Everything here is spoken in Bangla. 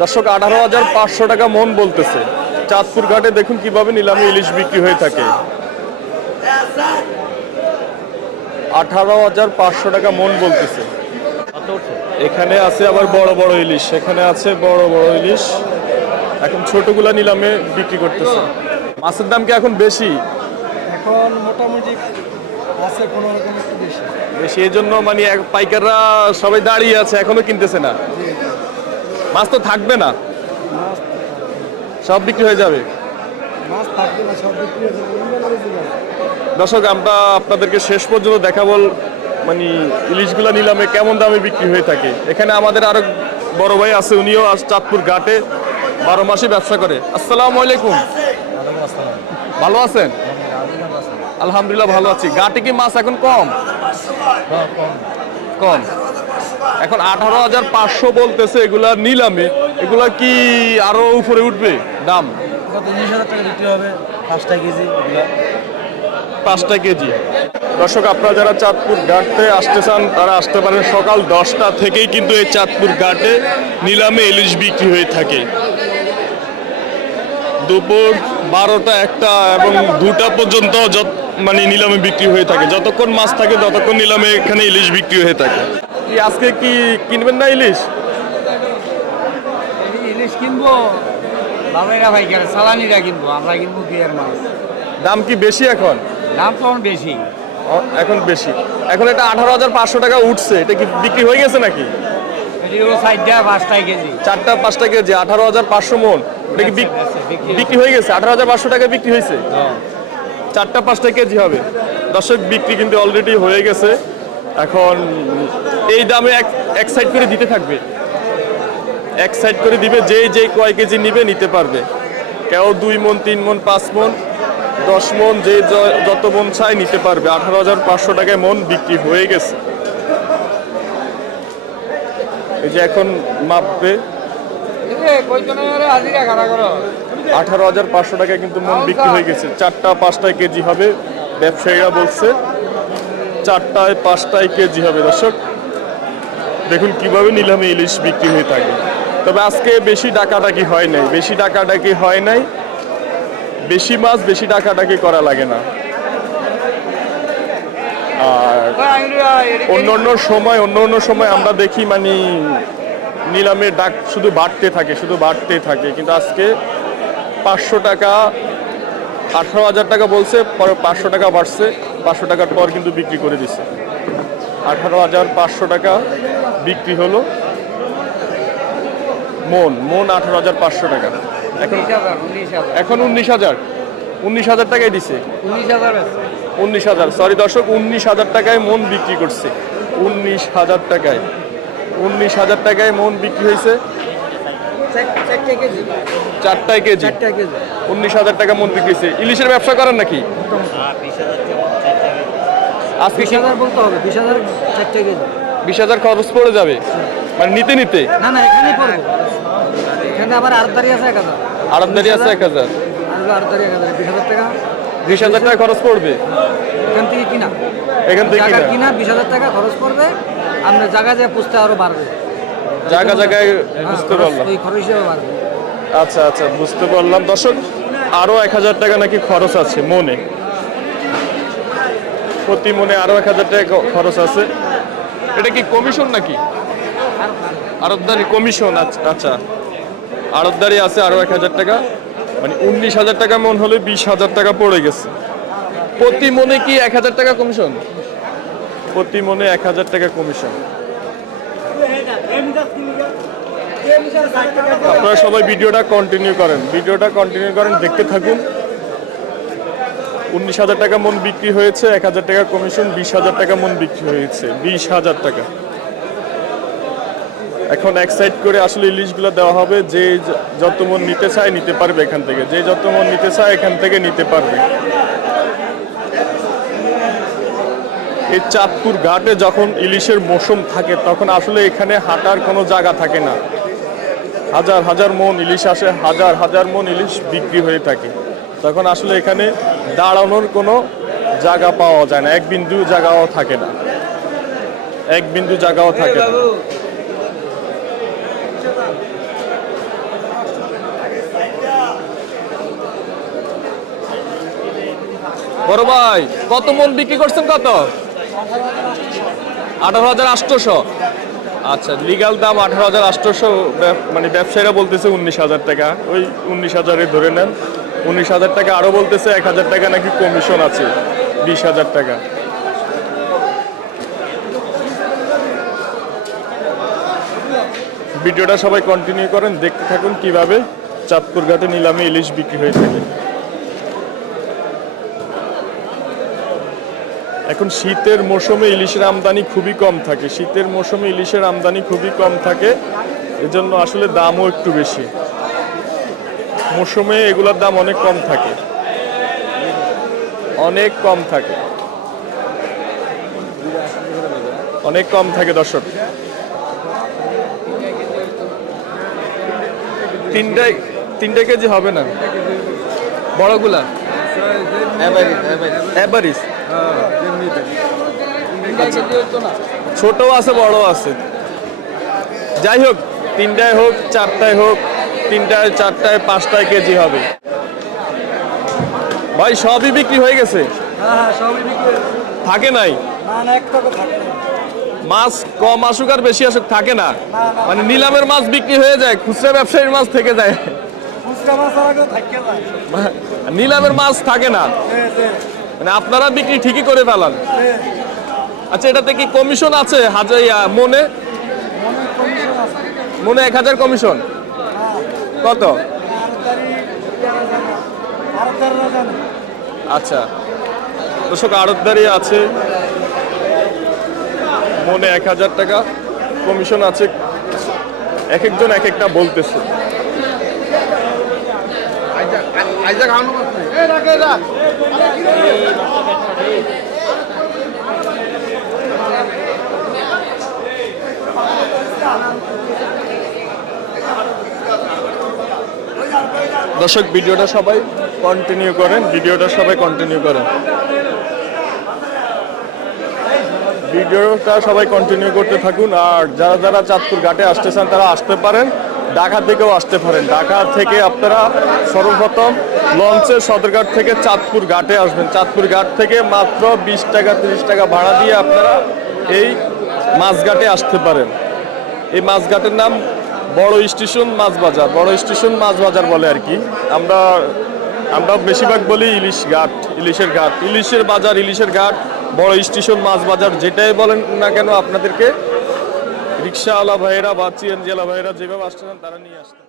দর্শক আঠারো হাজার পাঁচশো টাকা মন বলতেছে। চাঁদপুর ঘাটে দেখুন কীভাবে নিলামে ইলিশ বিক্রি হয়ে থাকে। আঠারো হাজার পাঁচশো টাকা মন বলতেছে। এখানে আছে আবার বড় বড় ইলিশ এখানে আছে বড় বড় ইলিশ। এখন ছোটগুলা নিলামে বিক্রি করতেছে। মাছের দাম কি এখন বেশি? এখন মোটামুটি আছে কোনো রকম একটু বেশি। বেশি এই জন্য মানে পাইকাররা সবাই দাঁড়িয়ে আছে এখনও কিনতেছে না। মাছ তো থাকবে না। সব বিক্রি হয়ে যাবে। হয়ে। দর্শক আমরা আপনাদেরকে শেষ পর্যন্ত দেখাবো মানে ইলিশগুলা নিলামে কেমন দামে বিক্রি হয়ে থাকে। এখানে আমাদের আরও বড় ভাই আছে উনিও আজ চাঁদপুর ঘাটে বারো মাসে ব্যবসা করে। আসসালামু আলাইকুম। ভালো আছেন? আলহামদুলিল্লাহ ভালো আছি। ঘাটে কি মাছ এখন কম। কম। এখন আঠারো হাজার পাঁচশো বলতেছে এগুলা নিলামে। এগুলা কি আরও উপরে উঠবে? দাম? কত হাজার টাকা বিক্রি হবে পাঁচটা কেজি পাঁচটা কেজি। দর্শক আপনারা যারা চাঁদপুর ঘাটে আসতে চান তারা আসতে পারেন সকাল দশটা থেকেই কিন্তু এই চাঁদপুর ঘাটে নিলামে ইলিশ বিক্রি হয়ে থাকে। দুপুর বারোটা একটা এবং দুটা পর্যন্ত যত মানে নিলামে বিক্রি হয়ে থাকে। যতক্ষণ মাছ থাকে ততক্ষণ নিলামে এখানে ইলিশ বিক্রি হয়ে থাকে। কি আজকে কি কিনবেন না ইলিশ? ইলিশ কিনবো বাবাইরা ভাইকার সালানিরা কিনবো আমরা কিনবো বিয়ের মাছ দাম কি বেশি এখন? দাম তো বেশি। এখন বেশি। এখন এটা আঠারো হাজার পাঁচশো টাকা উঠছে এটা কি বিক্রি হয়ে গেছে নাকি? চারটা পাঁচটা কেজি। আঠারো হাজার পাঁচশো মন। এটা কি বিক্রি বিক্রি হয়ে গেছে? আঠারো হাজার পাঁচশো টাকা বিক্রি হয়েছে? চারটা পাঁচটা কেজি হবে। দর্শক বিক্রি কিন্তু অলরেডি হয়ে গেছে। এখন এই দামে এক সাইড করে দিতে থাকবে। এক সাইড করে দিবে যে যে কয় কেজি নিবে, নিতে পারবে। কেউ দুই মন, তিন মন, পাঁচ মন, দশ মন, যে যত মন চাই নিতে পারবে। আঠারো হাজার পাঁচশো টাকায় মন বিক্রি হয়ে গেছে। এই যে এখন মাপবে। আঠারো হাজার পাঁচশো টাকা কিন্তু মন বিক্রি হয়ে গেছে। চারটা পাঁচটায় কেজি হবে। ব্যবসায়ীরা বলছে চারটায়, পাঁচটায় কেজি হবে দর্শক। দেখুন কীভাবে নিলামে ইলিশ বিক্রি হয়ে থাকে। তবে আজকে বেশি ডাকাডাকি হয় নাই। বেশি ডাকাডাকি হয় নাই। বেশি মাছ, বেশি ডাকাডাকি করা লাগে না। আর অন্য অন্য সময় অন্য অন্য সময় আমরা দেখি মানে নিলামে ডাক শুধু বাড়তে থাকে, শুধু বাড়তে থাকে। কিন্তু আজকে পাঁচশো টাকা, আঠারো হাজার টাকা বলছে, পরে পাঁচশো টাকা বাড়ছে। পাঁচশো টাকার পর কিন্তু বিক্রি করে দিচ্ছে আঠারো হাজার পাঁচশো টাকা বিক্রি হলো মন মন আঠারো হাজার পাঁচশো টাকা। এখন উনিশ হাজার উনিশ হাজার। এখন উনিশ হাজার। উনিশ হাজার টাকায় দিছে। উনিশ হাজার উনিশ হাজার সরি দর্শক উনিশ হাজার টাকায় মন বিক্রি করছে। উনিশ হাজার টাকায়। উনিশ হাজার টাকায় মন বিক্রি হয়েছে কেজি। চারটায় কেজি। কেজি। উনিশ হাজার টাকা মন বিক্রি হয়েছে। ইলিশের ব্যবসা করেন নাকি? আজকে বিশ হাজার বলতে হবে বিশ হাজার চারটে কেজি বিশ হাজার খরচ পড়ে যাবে? মানে নিতে নিতে? না না এখানেই পড়ব। এখানে আবার আটদারি আছে এক হাজার। আরামদারি আছে এক হাজার? আটদারি এক হাজার। বিশ হাজার টাকা? বিশ হাজার টাকা খরচ পড়বে? এখান থেকে কিনা? এখান থেকে কিনা? কিনা বিশ হাজার টাকা খরচ পড়বে। আমরা জায়গা যে পুষতে আরও বাড়বে। জায়গা জায়গায় হ্যাঁ, বুঝতে পারলাম। ওই খরচ হিসেবে বাড়বে। আচ্ছা আচ্ছা বুঝতে পারলাম। দর্শক আরও এক হাজার টাকা নাকি খরচ আছে মনে। প্রতি মনে আরও এক হাজার টাকা খরচ আছে। এটা কি কমিশন নাকি? আরবদারি কমিশন আচ্ছা আচ্ছা। আরবদারি আছে আরও এক হাজার টাকা। মানে উনিশ হাজার টাকা মন হলে বিশ হাজার টাকা পড়ে গেছে। প্রতি মনে কি এক হাজার টাকা কমিশন প্রতি মনে এক হাজার টাকা কমিশন আপনারা সবাই ভিডিওটা কন্টিনিউ করেন। ভিডিওটা কন্টিনিউ করেন, দেখতে থাকুন। উনিশ হাজার টাকা মন বিক্রি হয়েছে, এক হাজার টাকা কমিশন, বিশ হাজার টাকা মন বিক্রি হয়েছে, বিশ হাজার টাকা। এখন এক সাইড করে আসলে ইলিশগুলো দেওয়া হবে, যে যত মন নিতে চায় নিতে পারবে এখান থেকে। যে যত মন নিতে চায় এখান থেকে নিতে পারবে। এই চাঁদপুর ঘাটে যখন ইলিশের মৌসুম থাকে, তখন আসলে এখানে হাঁটার কোনো জায়গা থাকে না। হাজার হাজার মন ইলিশ আসে, হাজার হাজার মন ইলিশ বিক্রি হয়ে থাকে। তখন আসলে এখানে দাঁড়ানোর কোনো জায়গা পাওয়া যায় না। এক বিন্দু জায়গাও থাকে না। এক বিন্দু জায়গাও থাকে না। বড় ভাই, কত মন বিক্রি করছেন কত? আঠারো হাজার আটশোশো আচ্ছা লিগাল দাম আঠারো হাজার আটশোশো মানে ব্যবসায়ীরা বলতেছে উনিশ হাজার টাকা। ওই উনিশ হাজারে ধরে নেন। উনিশ হাজার টাকা আরও বলতেছে এক হাজার টাকা নাকি কমিশন আছে, বিশ হাজার টাকা। ভিডিওটা সবাই কন্টিনিউ করেন, দেখতে থাকুন কীভাবে চাঁদপুর ঘাটে নিলামে ইলিশ বিক্রি হয়ে থাকে। এখন শীতের মৌসুমে ইলিশের আমদানি খুবই কম থাকে, শীতের মৌসুমে ইলিশের আমদানি খুবই কম থাকে, এজন্য আসলে দামও একটু বেশি। মৌসুমে এগুলোর দাম অনেক কম থাকে। অনেক কম থাকে। অনেক কম থাকে দর্শক। তিনটায় তিনটা কেজি হবে না? বড়গুলা? অ্যাভারেজ ছোট আছে বড় আছে। যাই হোক তিনটায় হোক চারটায় হোক তিনটায় চারটায় পাঁচটায় কেজি হবে। ভাই সবই বিক্রি হয়ে গেছে? হ্যাঁ বিক্রি থাকে নাই? মাছ কম আসুক আর বেশি আসুক থাকে না? মানে নিলামের মাছ বিক্রি হয়ে যায় খুচরা ব্যবসায়ীর মাছ থাকে যায়। নিলামের মাছ থাকে না? মানে আপনারা বিক্রি ঠিকই করে ফেলান। আচ্ছা এটাতে কি কমিশন আছে? হাজার মনে? মনে এক হাজার কমিশন? কত? আচ্ছা। দর্শক, আড়তদারি আছে। মনে এক হাজার টাকা। কমিশন আছে। এক একজন এক একটা বলতেছে। দর্শক, ভিডিওটা সবাই কন্টিনিউ করেন, ভিডিওটা সবাই কন্টিনিউ করেন। ভিডিওটা সবাই কন্টিনিউ করতে থাকুন, আর যারা যারা চাঁদপুর ঘাটে আসতে চান, তারা আসতে পারেন ঢাকা থেকেও আসতে পারেন। ঢাকা থেকে আপনারা সর্বপ্রথম লঞ্চের সদরঘাট থেকে চাঁদপুর ঘাটে আসবেন। চাঁদপুর ঘাট থেকে মাত্র বিশ টাকা, তিরিশ টাকা ভাড়া দিয়ে আপনারা এই মাছঘাটে আসতে পারেন। এই মাছঘাটের নাম বড় স্টেশন মাছ বাজার বড় স্টেশন মাছ বাজার বলে আর কি। আমরা আমরা বেশিরভাগ বলি ইলিশ ঘাট, ইলিশের ঘাট। ইলিশের বাজার, ইলিশের ঘাট, বড় স্টেশন মাছ বাজার যেটাই বলেন না কেন আপনাদেরকে রিক্সাওয়ালা ভাইয়েরা বা সিএনজিওয়ালা ভাইয়েরা যেভাবে আসছেন তারা নিয়ে আসতে